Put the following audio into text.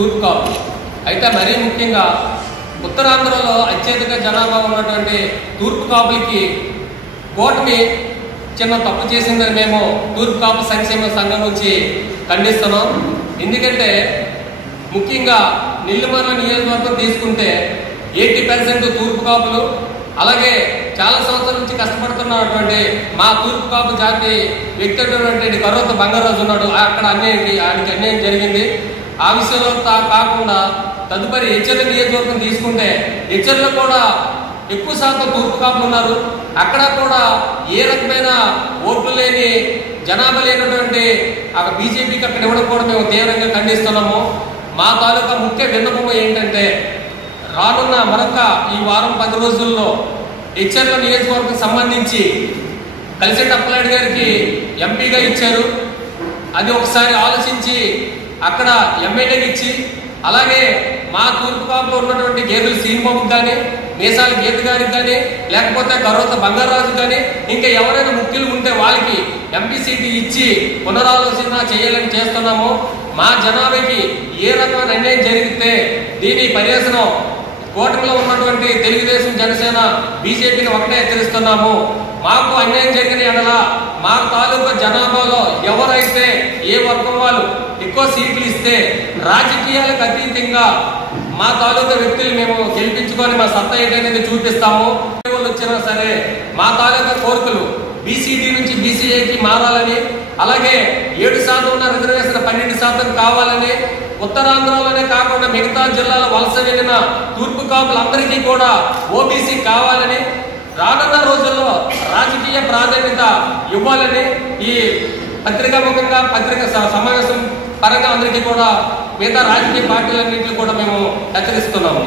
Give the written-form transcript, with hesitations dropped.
తూర్పు కాపు. అయితే మరీ ముఖ్యంగా ఉత్తరాంధ్రలో అత్యధిక జనాభా ఉన్నటువంటి తూర్పు కాపులకి కూటమి చిన్న తప్పు చేసిందని మేము తూర్పు కాపు సంక్షేమ సంఘం నుంచి ఖండిస్తున్నాం. ఎందుకంటే ముఖ్యంగా నెల్లిమర్ల నియోజకవర్గం తీసుకుంటే 80% తూర్పు కాపులు, అలాగే చాలా సంవత్సరాల నుంచి కష్టపడుతున్నటువంటి మా తూర్పు కాపు జాతి వ్యక్తి అయినటువంటి కరోత బంగారాజు ఉన్నాడు. అక్కడ ఆయనకి అన్యాయం జరిగింది. ఆ విషయంలో కాకుండా తదుపరి హెచ్చర్ల నియోజకవర్గం తీసుకుంటే హెచ్చర్లో కూడా ఎక్కువ శాతం తూర్పు కాపులు ఉన్నారు. అక్కడ కూడా ఏ రకమైన ఓట్లు లేని జనాభా లేనటువంటి బీజేపీకి అక్కడ ఇవ్వడం కూడా మేము తీవ్రంగా ఖండిస్తున్నాము. మా తాలూకా ముఖ్య విన్నపం ఏంటంటే రానున్న మరొక ఈ వారం 10 రోజుల్లో హెచ్చర్ల నియోజకవర్గం సంబంధించి కలిసెట్టి అప్పలనాయుడు గారికి ఎంపీగా ఇచ్చారు. అది ఒకసారి ఆలోచించి అక్కడ ఎమ్మెల్యేకి ఇచ్చి, అలాగే మా తూర్పు కాపులో ఉన్నటువంటి గేదెలు శ్రీనిబాబుకి కానీ, మీసాల గీత గారికి కానీ, లేకపోతే కరోత బంగారాజు కానీ, ఇంకా ఎవరైనా ముఖ్యులు ఉంటే వాళ్ళకి ఎంపీ సీటు ఇచ్చి పునరాలోచన చేయాలని చేస్తున్నాము. మా జనాభాకి ఏ రకమైన అన్యాయం జరిగితే దీని పర్యవసనం కూటమిలో ఉన్నటువంటి తెలుగుదేశం, జనసేన, బీజేపీని ఒకటే హెచ్చరిస్తున్నాము. మాకు అన్యాయం జరిగిన ఎడల మా తాలూకా జనాభాలో ఎవరైతే ఏ వర్గం వాళ్ళు ఎక్కువ సీట్లు ఇస్తే రాజకీయాలకు అతీతంగా మా తాలూకా వ్యక్తులు మేము గెలిపించుకొని మా సత్తా ఏంటనేది చూపిస్తాము. వచ్చినా సరే మా తాలూకా కోరికలు బీసీడీ నుంచి బీసీఏకి మారాలని, అలాగే 7% ఉన్న రిజర్వేషన్ 12% కావాలని, ఉత్తరాంధ్రలోనే కాకుండా మిగతా జిల్లాల వలస వెళ్ళిన తూర్పు కాపులందరికీ కూడా ఓబీసీ కావాలని, రానున్న రోజుల్లో రాజకీయ ప్రాధాన్యత ఇవ్వాలని ఈ పత్రికాముఖంగా పత్రిక సమావేశం పరంగా అందరికీ కూడా మిగతా రాజకీయ పార్టీలన్నింటినీ కూడా మేము హెచ్చరిస్తున్నాము.